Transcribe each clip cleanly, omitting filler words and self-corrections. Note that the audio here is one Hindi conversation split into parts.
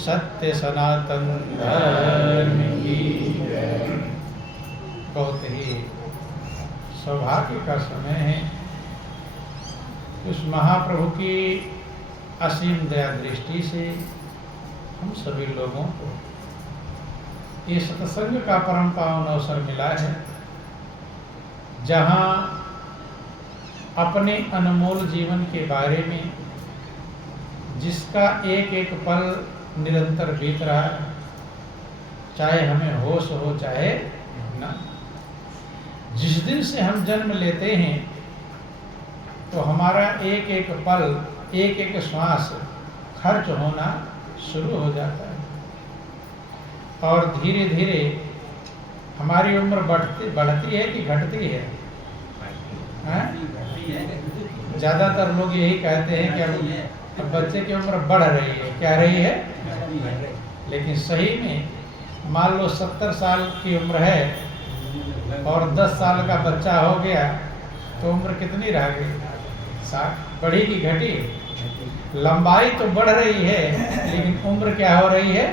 सत्य सनातन धर्म की जय। बहुत ही सौभाग्य का समय है। उस महाप्रभु की असीम दया दृष्टि से हम सभी लोगों को ये सत्संग का परम पावन अवसर मिला है, जहाँ अपने अनमोल जीवन के बारे में, जिसका एक एक पल निरंतर बीत रहा है, चाहे हमें होश हो चाहे ना। जिस दिन से हम जन्म लेते हैं तो हमारा एक एक पल, एक एक श्वास खर्च होना शुरू हो जाता है और धीरे धीरे हमारी उम्र बढ़ती है कि घटती है? ज़्यादातर लोग यही कहते हैं कि अब बच्चे की उम्र बढ़ रही है। क्या रही है? लेकिन सही में मान लो 70 साल की उम्र है और 10 साल का बच्चा हो गया तो उम्र कितनी रह गई? 60। बढ़ी कि घटी? लंबाई तो बढ़ रही है लेकिन उम्र क्या हो रही है?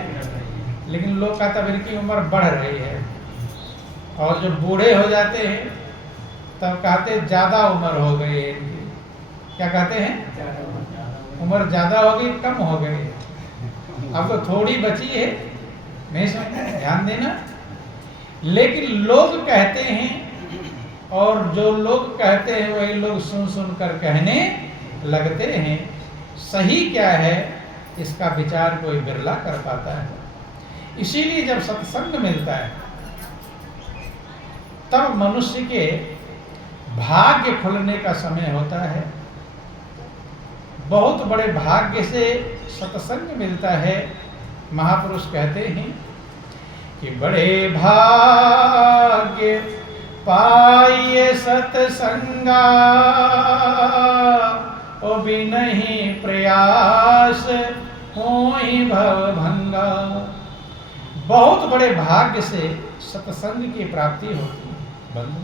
लेकिन लोग कहते हैं इनकी उम्र बढ़ रही है। और जब बूढ़े हो जाते हैं तब कहते ज़्यादा उम्र हो गई है इनकी। क्या कहते हैं? उम्र ज़्यादा हो गई, कम हो गई, अब तो थोड़ी बची है। नहीं समझ, ध्यान देना। लेकिन लोग कहते हैं और जो लोग कहते हैं वही लोग सुन सुन कर कहने लगते हैं। सही क्या है इसका विचार कोई बिरला कर पाता है। इसीलिए जब सत्संग मिलता है तब मनुष्य के भाग्य खुलने का समय होता है। बहुत बड़े भाग्य से सत्संग मिलता है। महापुरुष कहते हैं कि बड़े भाग्य पाइए सत्संगा, ओ बिनहि प्रयास होई भव भंगा। बहुत बड़े भाग्य से सत्संग की प्राप्ति होती है। बंधु,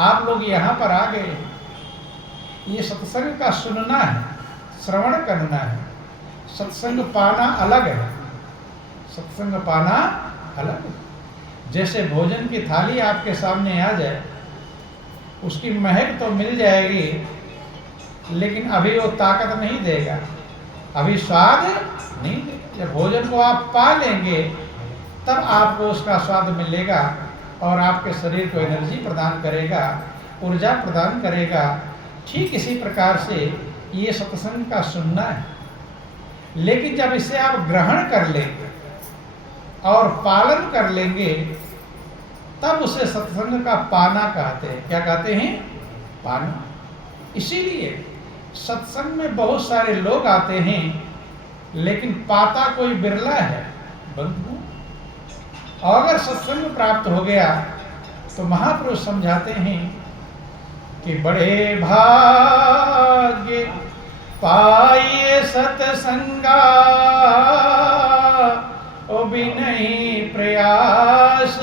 आप लोग यहाँ पर आ गए, ये सत्संग का सुनना है, श्रवण करना है। सत्संग पाना अलग है, सत्संग पाना अलग है। जैसे भोजन की थाली आपके सामने आ जाए, उसकी महक तो मिल जाएगी लेकिन अभी वो ताकत नहीं देगा, अभी स्वाद नहीं देगा। जब भोजन को आप पा लेंगे तब आपको उसका स्वाद मिलेगा और आपके शरीर को एनर्जी प्रदान करेगा, ऊर्जा प्रदान करेगा। ठीक इसी प्रकार से ये सत्संग का सुनना है। लेकिन जब इसे आप ग्रहण कर लेंगे और पालन कर लेंगे तब उसे सत्संग का पाना कहते हैं। क्या कहते हैं? पाना। इसीलिए सत्संग में बहुत सारे लोग आते हैं लेकिन पाता कोई बिरला है। बंधु, अगर सत्संग प्राप्त हो गया तो महापुरुष समझाते हैं कि बड़े भाग्य पाइए सत्संगा, ओ बिनहि प्रयास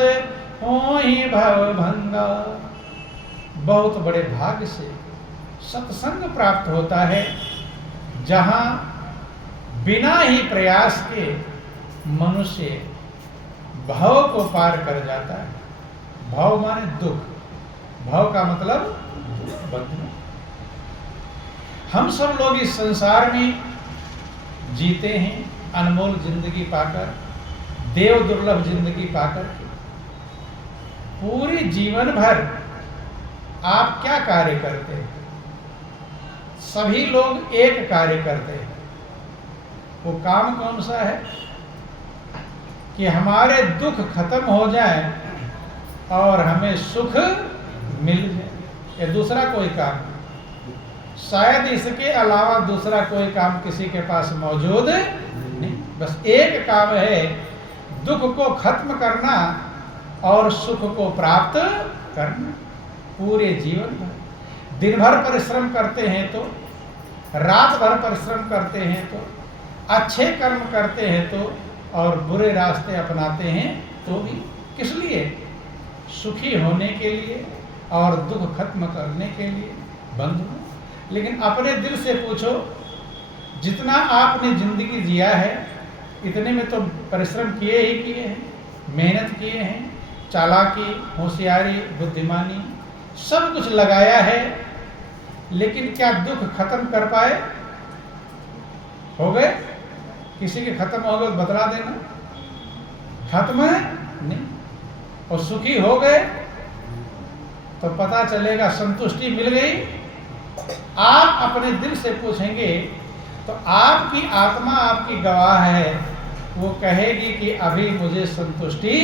होई भव भंगा। बहुत बड़े भाग्य से सत्संग प्राप्त होता है जहाँ बिना ही प्रयास के मनुष्य भव को पार कर जाता है। भव माने दुख, भव का मतलब बंधन। हम सब लोग इस संसार में जीते हैं अनमोल जिंदगी पाकर, देव दुर्लभ जिंदगी पाकर। पूरे जीवन भर आप क्या कार्य करते हैं? सभी लोग एक कार्य करते हैं। वो काम कौन सा है? कि हमारे दुख खत्म हो जाए और हमें सुख मिल जाए। या दूसरा कोई काम? शायद इसके अलावा दूसरा कोई काम किसी के पास मौजूद नहीं। बस एक काम है, दुख को खत्म करना और सुख को प्राप्त करना। पूरे जीवन भर दिन भर परिश्रम करते हैं तो, रात भर परिश्रम करते हैं तो, अच्छे कर्म करते हैं तो, और बुरे रास्ते अपनाते हैं तो भी किस लिए? सुखी होने के लिए और दुख खत्म करने के लिए। बंधु, लेकिन अपने दिल से पूछो, जितना आपने जिंदगी जिया है इतने में तो परिश्रम किए ही किए हैं, मेहनत किए हैं, चालाकी, होशियारी, बुद्धिमानी सब कुछ लगाया है, लेकिन क्या दुख खत्म कर पाए? हो गए? किसी के खत्म हो गए तो बतला देना, खत्म है नहीं। और सुखी हो गए तो पता चलेगा, संतुष्टि मिल गई। आप अपने दिल से पूछेंगे तो आपकी आत्मा आपकी गवाह है, वो कहेगी कि अभी मुझे संतुष्टि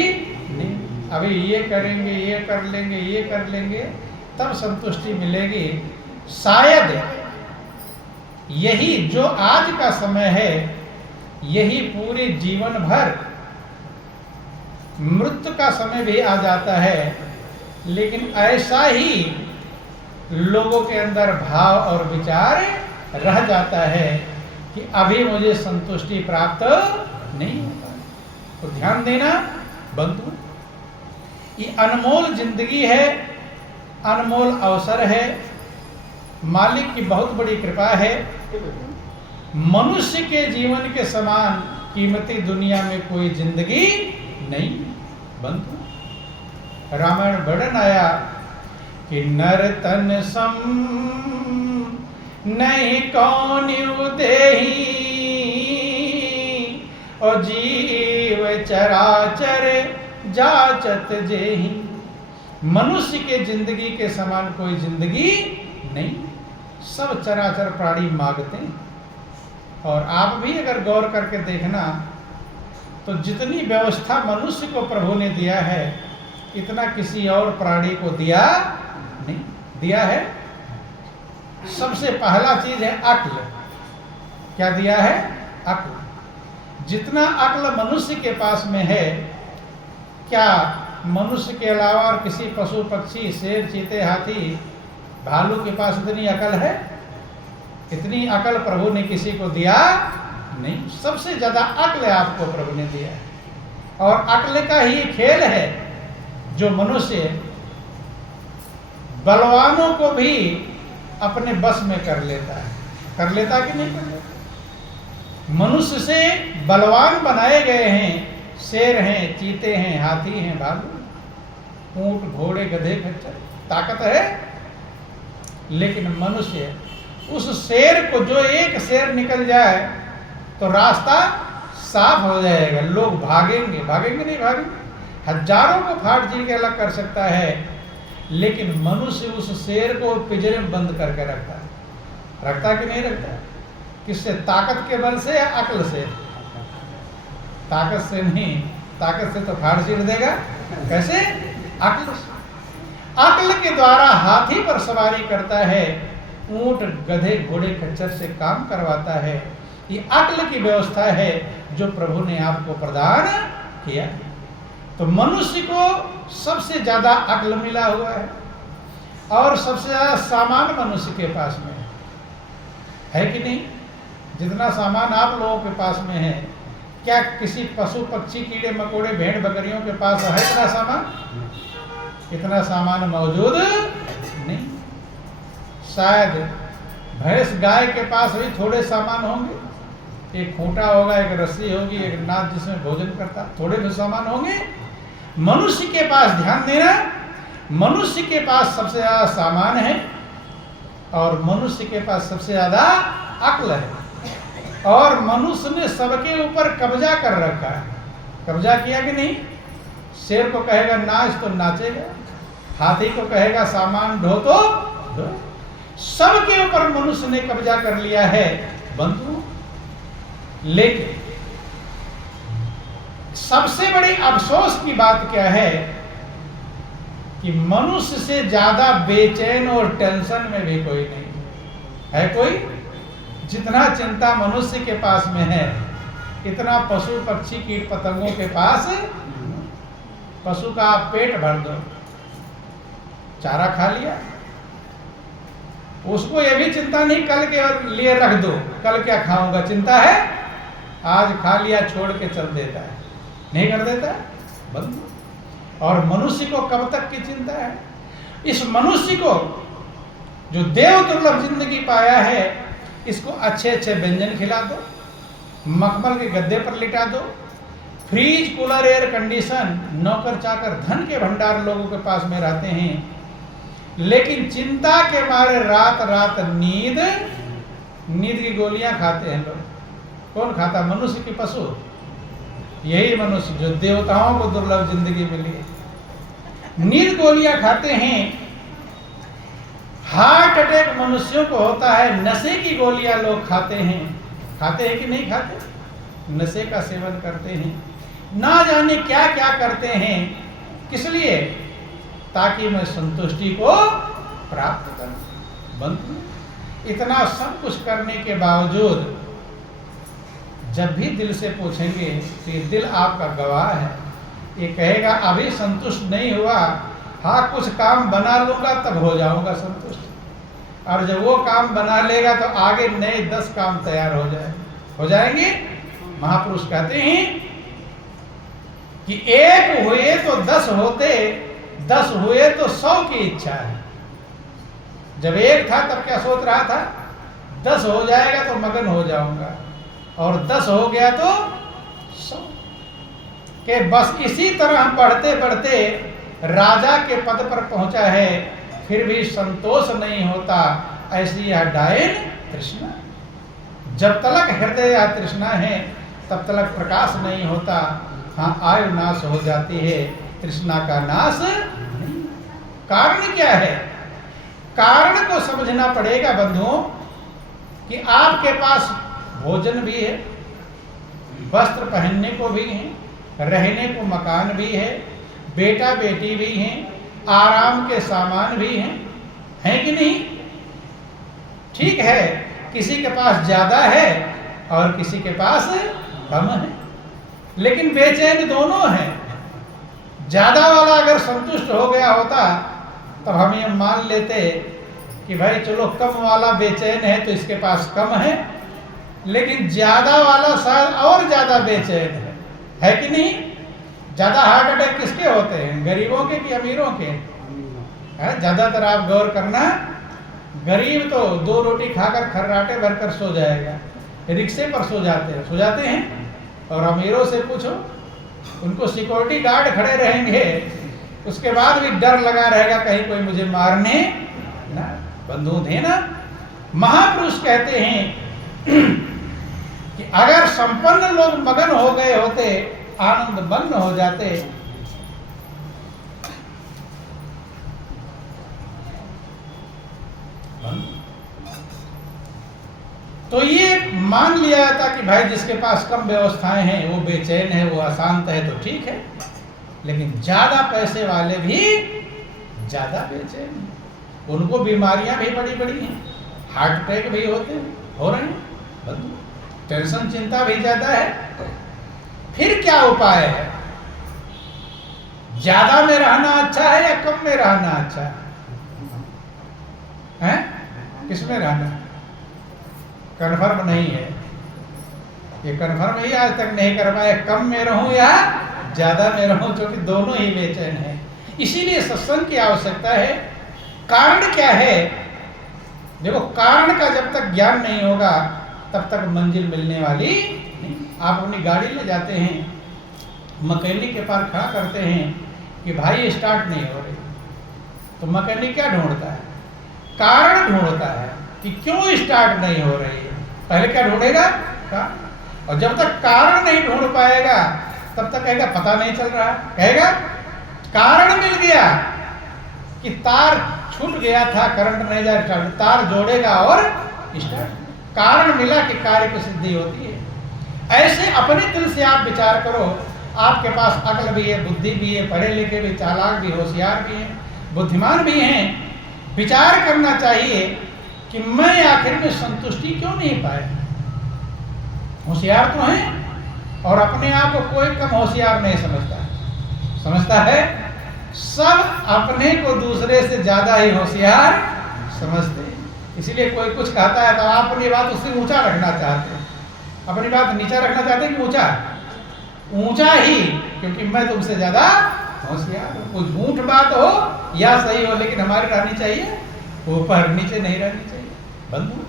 नहीं, अभी ये करेंगे, ये कर लेंगे, ये कर लेंगे, तब संतुष्टि मिलेगी। शायद यही जो आज का समय है, यही पूरे जीवन भर, मृत्यु का समय भी आ जाता है, लेकिन ऐसा ही लोगों के अंदर भाव और विचार रह जाता है कि अभी मुझे संतुष्टि प्राप्त नहीं होता। तो ध्यान देना बंधु, ये अनमोल जिंदगी है, अनमोल अवसर है, मालिक की बहुत बड़ी कृपा है। मनुष्य के जीवन के समान कीमती दुनिया में कोई जिंदगी नहीं बंधु। रामायण वर्णन आया कि नर तन सम नहीं कौन देही, और जीव चराचर जाचत जेही। मनुष्य के जिंदगी के समान कोई जिंदगी नहीं, सब चराचर प्राणी मांगते हैं। और आप भी अगर गौर करके देखना तो जितनी व्यवस्था मनुष्य को प्रभु ने दिया है, इतना किसी और प्राणी को दिया नहीं। दिया है, सबसे पहला चीज है अक्ल। क्या दिया है? अक्ल। जितना अक्ल मनुष्य के पास में है, क्या मनुष्य के अलावा और किसी पशु पक्षी, शेर, चीते, हाथी, भालू के पास इतनी अकल है? इतनी अकल प्रभु ने किसी को दिया नहीं। सबसे ज्यादा अक्ल आपको प्रभु ने दिया है, और अक्ल का ही खेल है जो मनुष्य बलवानों को भी अपने बस में कर लेता है। कर लेता कि नहीं कर लेता? मनुष्य से बलवान बनाए गए हैं, शेर हैं, चीते हैं, हाथी हैं, भालू, ऊंट, घोड़े, गधे, खच्चर, ताकत है। लेकिन मनुष्य, उस शेर को, जो एक शेर निकल जाए तो रास्ता साफ हो जाएगा, लोग भागेंगे। भागेंगे नहीं भागेंगे, हजारों को फाड़ चीर के अलग कर सकता है, लेकिन मनुष्य उस शेर को पिंजरे में बंद करके रखता है। रखता कि नहीं रखता? किससे? ताकत के बल से या अक्ल से? ताकत से नहीं, ताकत से तो फाड़ चीर देगा। कैसे? अक्ल से। अक्ल के द्वारा हाथी पर सवारी करता है, ऊंट, गधे, घोड़े, खच्चर से काम करवाता है। ये अक्ल की व्यवस्था है जो प्रभु ने आपको प्रदान किया। तो मनुष्य को सबसे ज्यादा अक्ल मिला हुआ है, और सबसे ज्यादा सामान मनुष्य के पास में है कि नहीं? जितना सामान आप लोगों के पास में है, क्या किसी पशु पक्षी, कीड़े मकोड़े, भेड़ बकरियों के पास है इतना सामान? इतना सामान मौजूद नहीं। शायद भैंस गाय के पास भी थोड़े सामान होंगे, एक खूंटा होगा, एक रस्सी होगी, एक नाद जिसमें भोजन करता, थोड़े भी सामान होंगे। मनुष्य के पास, ध्यान देना, मनुष्य के पास सबसे ज्यादा सामान है, और मनुष्य के पास सबसे ज्यादा अक्ल है, और मनुष्य ने सबके ऊपर कब्जा कर रखा है। कब्जा किया कि नहीं? शेर को कहेगा नाच तो नाचेगा, हाथी को कहेगा सामान ढो तो ढो। सबके ऊपर मनुष्य ने कब्जा कर लिया है बंधु। लेकिन सबसे बड़ी अफसोस की बात क्या है कि मनुष्य से ज्यादा बेचैन और टेंशन में भी कोई नहीं है। कोई? जितना चिंता मनुष्य के पास में है, इतना पशु पक्षी कीट पतंगों के पास। पशु का आप पेट भर दो, चारा खा लिया, उसको यह भी चिंता नहीं कल के लिए रख दो, कल क्या खाऊंगा, चिंता है। आज खा लिया, छोड़ के चल देता है, नहीं कर देता बंद। और मनुष्य को कब तक की चिंता है? इस मनुष्य को जो देव दुर्लभ जिंदगी पाया है, इसको अच्छे अच्छे व्यंजन खिला दो, मखमल के गद्दे पर लिटा दो, फ्रीज, कूलर, एयर कंडीशन, नौकर चाकर, धन के भंडार लोगों के पास में रहते हैं, लेकिन चिंता के मारे रात रात नींद की गोलियां खाते हैं लोग। कौन खाता? मनुष्य की पशु? यही मनुष्य जो देवताओं को दुर्लभ जिंदगी मिली है, नींद गोलियां खाते हैं। हार्ट अटैक मनुष्यों को होता है, नशे की गोलियां लोग खाते हैं। खाते हैं कि नहीं खाते? नशे का सेवन करते हैं, ना जाने क्या क्या करते हैं। किस लिए? ताकि मैं संतुष्टि को प्राप्त करूं। बंधु, इतना सब कुछ करने के बावजूद जब भी दिल से पूछेंगे तो ये दिल आपका गवाह है, ये कहेगा अभी संतुष्ट नहीं हुआ, हाँ कुछ काम बना लूंगा तब हो जाऊंगा संतुष्ट। और जब वो काम बना लेगा तो आगे नए 10 काम तैयार हो जाएंगे। महापुरुष कहते हैं कि 1 हुए तो 10 होते, 10 हुए तो 100 की इच्छा है। जब 1 था तब क्या सोच रहा था? 10 हो जाएगा तो मगन हो जाऊंगा, और 10 हो गया तो 100 के बस इसी तरह बढ़ते बढ़ते राजा के पद पर पहुंचा है, फिर भी संतोष नहीं होता। ऐसी यह डायन तृष्णा, जब तलक हृदय या तृष्णा है तब तलक प्रकाश नहीं होता। हाँ, आयु नाश हो जाती है, तृष्णा का नाश नहीं। कारण क्या है? कारण को समझना पड़ेगा बंधुओं कि आपके पास भोजन भी है, वस्त्र पहनने को भी है, रहने को मकान भी है, बेटा बेटी भी हैं, आराम के सामान भी हैं कि नहीं? ठीक है, किसी के पास ज्यादा है और किसी के पास कम है, लेकिन बेचैन दोनों हैं। ज्यादा वाला अगर संतुष्ट हो गया होता तब हम ये मान लेते कि भाई चलो कम वाला बेचैन है तो इसके पास कम है, लेकिन ज्यादा वाला शायद और ज्यादा बेचैन है कि नहीं? ज्यादा हार्ट अटैक किसके होते हैं? गरीबों के कि अमीरों के? ज्यादातर आप गौर करना, गरीब तो 2 रोटी खाकर खर्राटे भरकर सो जाएगा, रिक्शे पर सो जाते हैं। और अमीरों से पूछो, उनको सिक्योरिटी गार्ड खड़े रहेंगे, उसके बाद भी डर लगा रहेगा कहीं कोई मुझे मारने ना। बंधु थे ना, महापुरुष कहते हैं कि अगर संपन्न लोग मगन हो गए होते, आनंद बंद हो जाते, तो ये मान लिया जाता कि भाई जिसके पास कम व्यवस्थाएं हैं वो बेचैन है, वो अशांत है, तो ठीक है। लेकिन ज्यादा पैसे वाले भी ज्यादा बेचैन हैं, उनको बीमारियां भी बड़ी बड़ी हैं, हार्ट अटैक भी हो रहे हैं बंधु, टेंशन चिंता भी ज्यादा है। फिर क्या उपाय है? ज्यादा में रहना अच्छा है या कम में रहना अच्छा है? किस में रहना? कन्फर्म नहीं है, ये कन्फर्म ही आज तक नहीं कर पाए, कम में रहूं या ज्यादा में रहूं, क्योंकि दोनों ही बेचैन है। इसीलिए सत्संग की आवश्यकता है। कारण क्या है? देखो, कारण का जब तक ज्ञान नहीं होगा तब तक मंजिल मिलने वाली नहीं। आप अपनी गाड़ी ले जाते हैं, मैकेनिक के पास खड़ा करते हैं कि भाई स्टार्ट नहीं हो रही, तो मैकेनिक क्या ढूंढता है? कारण ढूंढता है कि क्यों स्टार्ट नहीं हो रही है। पहले क्या ढूंढेगा? कारण। और जब तक कारण नहीं ढूंढ पाएगा तब तक कहेगा पता नहीं चल रहा, कहेगा कारण मिल गया कि तार छूट गया था, करंट नहीं जा रहा, तार जोड़ेगा और स्टार्ट। कारण मिला कि कार्य की सिद्धि होती है। ऐसे अपने दिल से आप विचार करो, आपके पास अक्ल भी है, बुद्धि भी है, पढ़े लिखे भी, चालाक भी, होशियार भी हैं, बुद्धिमान भी हैं। विचार करना चाहिए कि मैं आखिर में संतुष्टि क्यों नहीं पाया। होशियार तो हैं और अपने आप को कोई कम होशियार नहीं समझता है। सब अपने को दूसरे से ज्यादा ही होशियार समझते हैं। इसलिए कोई कुछ कहता है तो आप अपनी बात उससे ऊंचा रखना चाहते हैं, अपनी बात नीचा रखना चाहते हैं कि ऊंचा ही, क्योंकि मैं तुमसे ज्यादा होशियार हूं। कोई झूठ बात हो या सही हो, लेकिन हमारी रहनी चाहिए ऊपर, नीचे नहीं रहनी चाहिए। बंधु,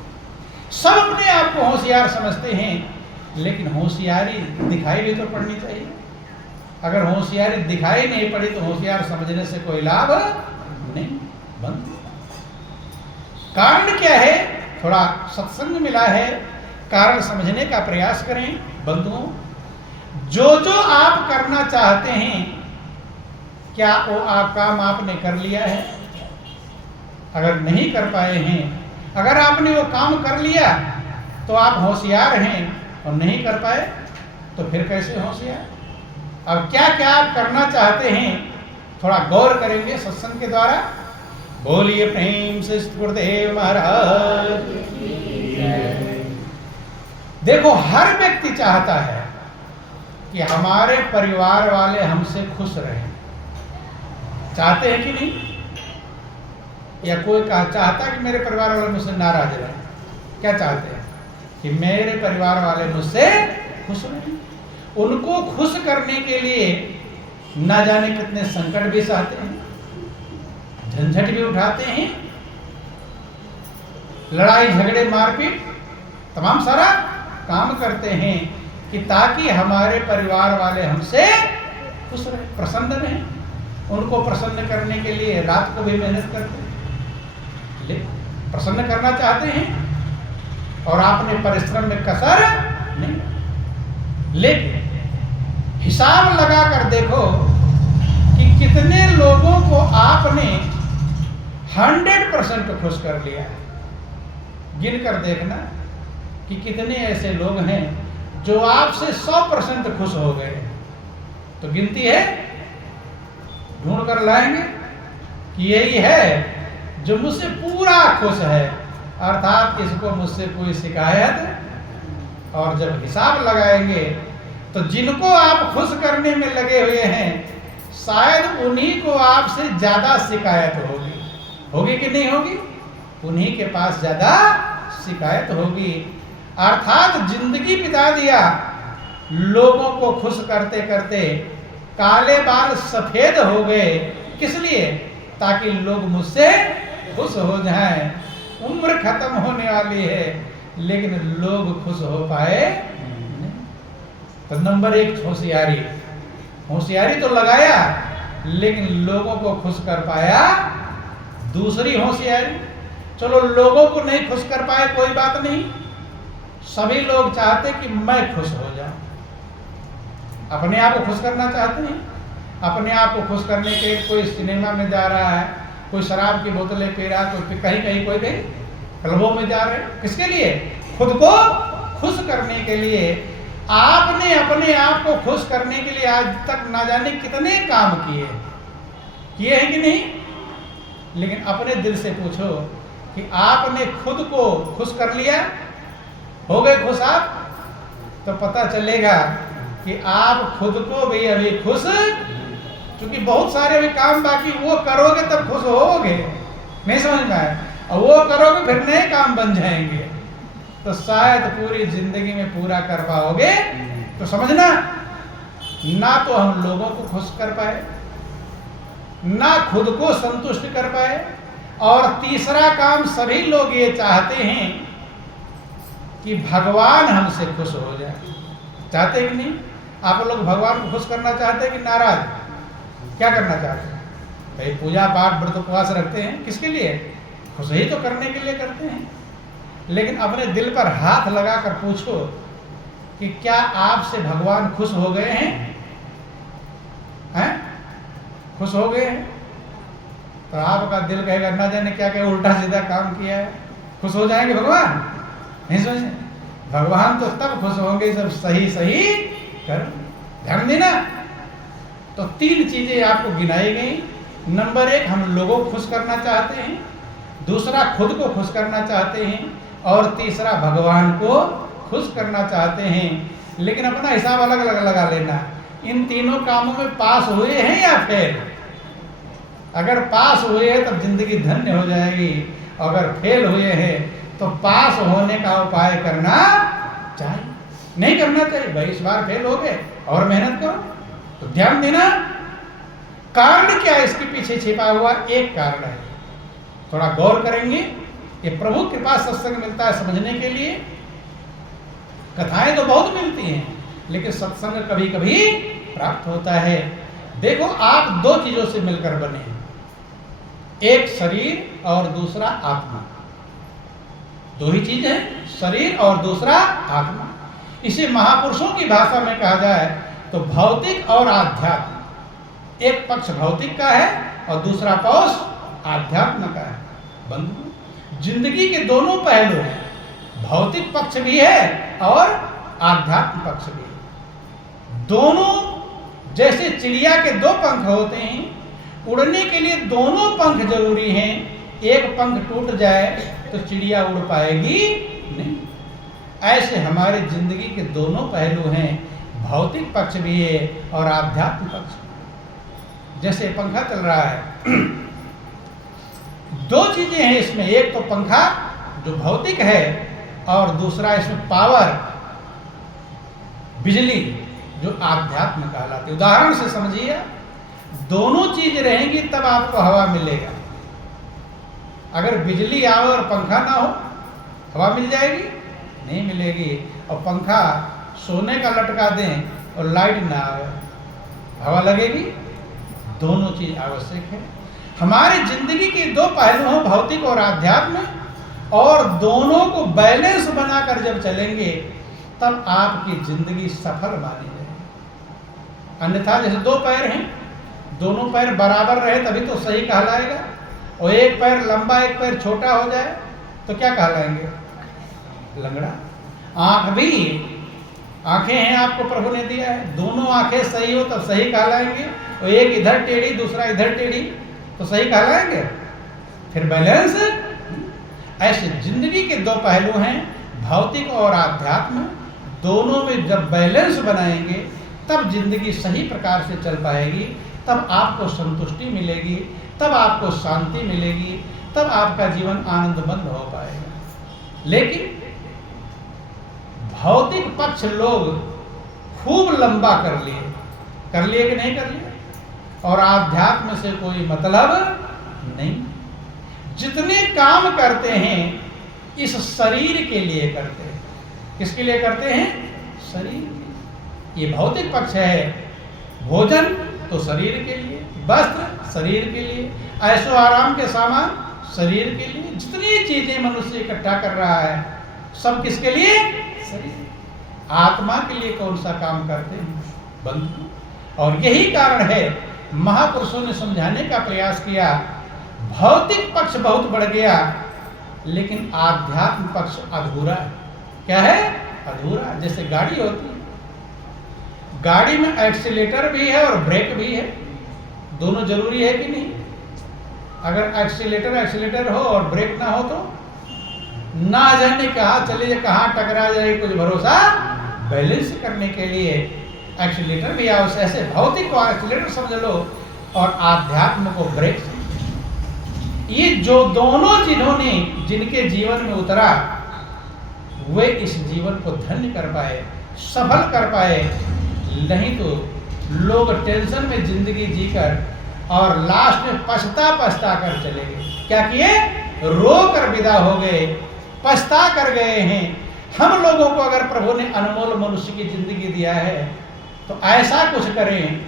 सब अपने आप को होशियार समझते हैं, लेकिन होशियारी दिखाई भी तो पड़नी चाहिए। अगर होशियारी दिखाई नहीं पड़ी तो होशियार समझने से कोई लाभ नहीं। बंद कारण क्या है? थोड़ा सत्संग मिला है, कारण समझने का प्रयास करें। बंधुओं, जो जो आप करना चाहते हैं, क्या वो काम आपने कर लिया है? अगर नहीं कर पाए हैं, अगर आपने वो काम कर लिया तो आप होशियार हैं, और नहीं कर पाए तो फिर कैसे होशियार? अब क्या क्या आप करना चाहते हैं, थोड़ा गौर करेंगे सत्संग के द्वारा। बोलिए प्रेम से गुरुदेव महाराज। देखो, हर व्यक्ति चाहता है कि हमारे परिवार वाले हमसे खुश रहें। चाहते हैं कि नहीं? या कोई चाहता कि मेरे परिवार वाले मुझसे नाराज रहें? क्या चाहते हैं? कि मेरे परिवार वाले मुझसे खुश रहें। उनको खुश करने के लिए न जाने कितने संकट भी सहते हैं, झंझट भी उठाते हैं, लड़ाई झगड़े मारपीट तमाम सारा काम करते हैं कि ताकि हमारे परिवार वाले हमसे खुश रहे, प्रसन्न रहें। उनको प्रसन्न करने के लिए रात को भी मेहनत करते हैं, प्रसन्न करना चाहते हैं, और आपने परिश्रम में कसर नहीं। लेकिन हिसाब लगा कर देखो कि कितने लोगों को आपने 100% खुश कर लिया है। गिन कर देखना कि कितने ऐसे लोग हैं जो आपसे 100% खुश हो गए। तो गिनती है, ढूंढ कर लाएंगे कि यही है जो मुझसे पूरा खुश है, अर्थात इसको मुझसे कोई शिकायत। और जब हिसाब लगाएंगे तो जिनको आप खुश करने में लगे हुए हैं, शायद उन्हीं को आपसे ज्यादा शिकायत होगी कि नहीं होगी? उन्हीं के पास ज्यादा शिकायत होगी। अर्थात जिंदगी बिता दिया लोगों को खुश करते करते, काले बाल सफेद हो गए। किस लिए? ताकि लोग मुझसे खुश हो जाएं। उम्र खत्म होने वाली है, लेकिन लोग खुश हो पाए नहीं। तो नंबर 1 होशियारी। होशियारी तो लगाया, लेकिन लोगों को खुश कर पाया। दूसरी होशियारी, चलो लोगों को नहीं खुश कर पाए, कोई बात नहीं। सभी लोग चाहते कि मैं खुश हो जाऊं, अपने आप को खुश करना चाहते हैं। अपने आप को खुश करने के कोई सिनेमा में जा रहा है, कोई शराब की बोतलें पी रहा है, कोई कहीं कहीं कोई कहीं क्लबों में जा रहे हैं। किसके लिए? खुद को खुश करने के लिए। आपने अपने आप को खुश करने के लिए आज तक ना जाने कितने काम किए हैं कि नहीं? लेकिन अपने दिल से पूछो कि आपने खुद को खुश कर लिया, हो गए खुश आप? तो पता चलेगा कि आप खुद को भी अभी खुश, क्योंकि बहुत सारे अभी काम बाकी, वो करोगे तब खुश होगे। नहीं समझ में आया? और वो करोगे फिर नए काम बन जाएंगे, तो शायद पूरी जिंदगी में पूरा कर पाओगे। तो समझना, ना तो हम लोगों को खुश कर पाए, ना खुद को संतुष्ट कर पाए, और तीसरा काम सभी लोग ये चाहते हैं कि भगवान हमसे खुश हो जाए। चाहते कि नहीं? आप लोग भगवान को खुश करना चाहते हैं कि नाराज? क्या करना चाहते हैं? भाई पूजा पाठ व्रत उपवास रखते हैं, किसके लिए? खुश ही तो करने के लिए करते हैं। लेकिन अपने दिल पर हाथ लगा कर पूछो कि क्या आपसे भगवान खुश हो गए हैं? खुश हो गए हैं? तो आपका दिल कहेगा ना जाने क्या क्या उल्टा सीधा काम किया है। खुश हो जाएंगे भगवान? नहीं सोचे। भगवान तो तब खुश होंगे जब सही कर। ध्यान देना। तो 3 चीजें आपको गिनाई गई। नंबर 1, हम लोगों को खुश करना चाहते हैं, दूसरा खुद को खुश करना चाहते हैं, और तीसरा भगवान को खुश करना चाहते हैं। लेकिन अपना हिसाब अलग अलग लगा लेना। इन तीनों कामों में पास हुए हैं या फेल? अगर पास हुए हैं तब जिंदगी धन्य हो जाएगी, अगर फेल हुए हैं तो पास होने का उपाय करना चाहिए। नहीं करना चाहिए, भाई इस बार फेल हो गए और मेहनत करो। तो ध्यान देना, कारण क्या है इसके पीछे छिपा हुआ? एक कारण है, थोड़ा गौर करेंगे। ये प्रभु के पास सत्संग मिलता है समझने के लिए। कथाएं तो बहुत मिलती हैं, लेकिन सत्संग कभी कभी प्राप्त होता है। देखो, आप दो चीजों से मिलकर बने हैं, एक शरीर और दूसरा आत्मा। दो ही चीज है, शरीर और दूसरा आत्मा। इसे महापुरुषों की भाषा में कहा जाए तो भौतिक और आध्यात्म। एक पक्ष भौतिक का है और दूसरा पक्ष आध्यात्म का है। बंधु, जिंदगी के दोनों पहलू हैं, भौतिक पक्ष भी है और आध्यात्म पक्ष भी है। दोनों, जैसे चिड़िया के दो पंख होते हैं, उड़ने के लिए दोनों पंख जरूरी हैं। एक पंख टूट जाए तो चिड़िया उड़ पाएगी नहीं। ऐसे हमारे जिंदगी के दोनों पहलू हैं, भौतिक पक्ष भी है और आध्यात्मिक पक्ष भी। जैसे पंखा चल रहा है, दो चीजें हैं इसमें, एक तो पंखा जो भौतिक है और दूसरा इसमें पावर, बिजली, जो आध्यात्म कहलाती है। उदाहरण से समझिए, दोनों चीज रहेंगी तब आपको हवा मिलेगा। अगर बिजली आओ और पंखा ना हो, हवा मिल जाएगी? नहीं मिलेगी। और पंखा सोने का लटका दें और लाइट ना आए, हवा लगेगी? दोनों चीज आवश्यक है। हमारी जिंदगी के दो पहलू हैं, भौतिक और आध्यात्म, और दोनों को बैलेंस बनाकर जब चलेंगे तब आपकी जिंदगी सफल मानी जाएगी। अन्यथा जैसे दो पैर हैं, दोनों पैर बराबर रहे तभी तो सही कहलाएगा, और एक पैर लंबा एक पैर छोटा हो जाए तो क्या कहलाएंगे? लंगड़ा। आंख भी, आंखें हैं आपको प्रभु ने दिया है, दोनों आंखें सही हो तब सही कहलाएंगे, और एक इधर टेढ़ी दूसरा इधर टेढ़ी तो सही कहलाएंगे? फिर बैलेंस। ऐसे जिंदगी के दो पहलू हैं, भौतिक और आध्यात्म, दोनों में जब बैलेंस बनाएंगे तब जिंदगी सही प्रकार से चल पाएगी, तब आपको संतुष्टि मिलेगी, तब आपको शांति मिलेगी, तब आपका जीवन आनंदमंद हो पाएगा। लेकिन भौतिक पक्ष लोग खूब लंबा कर लिए कि नहीं कर लिए, और आध्यात्म से कोई मतलब नहीं। जितने काम करते हैं इस शरीर के लिए करते हैं। किसके लिए करते हैं? शरीर। ये भौतिक पक्ष है। भोजन तो शरीर के लिए, वस्त्र शरीर के लिए, ऐशो आराम के सामान शरीर के लिए। जितनी चीजें मनुष्य इकट्ठा कर रहा है सब किसके लिए? शरीर। आत्मा के लिए कौन सा काम करते हैं बंधु? और यही कारण है महापुरुषों ने समझाने का प्रयास किया, भौतिक पक्ष बहुत बढ़ गया लेकिन आध्यात्म पक्ष अधूरा है। क्या है? अधूरा। जैसे गाड़ी होती है, गाड़ी में एक्सीलेटर भी है और ब्रेक भी है, दोनों जरूरी है कि नहीं? अगर एक्सीलेटर हो और ब्रेक ना हो तो ना जाने कहाँ चले जाए, कहाँ टकरा जाए, कुछ भरोसा। बैलेंस करने के लिए एक्सीलेटर भी आवश्यक। ऐसे भौतिक को एक्सीलेटर समझ लो और आध्यात्म को ब्रेक समझ लो। ये जो दोनों जिन्होंने जिनके जीवन में उतरा वे इस जीवन को धन्य कर पाए, सफल कर पाए। नहीं तो लोग टेंशन में जिंदगी जीकर और लास्ट में पछता कर चले गए। क्या किए? रो कर विदा हो गए, पछता कर गए हैं। हम लोगों को अगर प्रभु ने अनमोल मनुष्य की जिंदगी दिया है तो ऐसा कुछ करें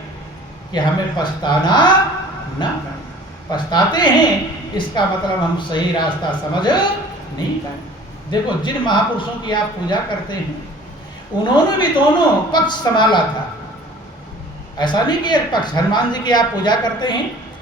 कि हमें पछताना ना पड़े। पछताते हैं इसका मतलब हम सही रास्ता समझ नहीं पाए। देखो, जिन महापुरुषों की आप पूजा करते हैं उन्होंने भी दोनों पक्ष संभाला था। ऐसा नहीं कि एक पक्ष, हनुमान जी की आप पूजा करते हैं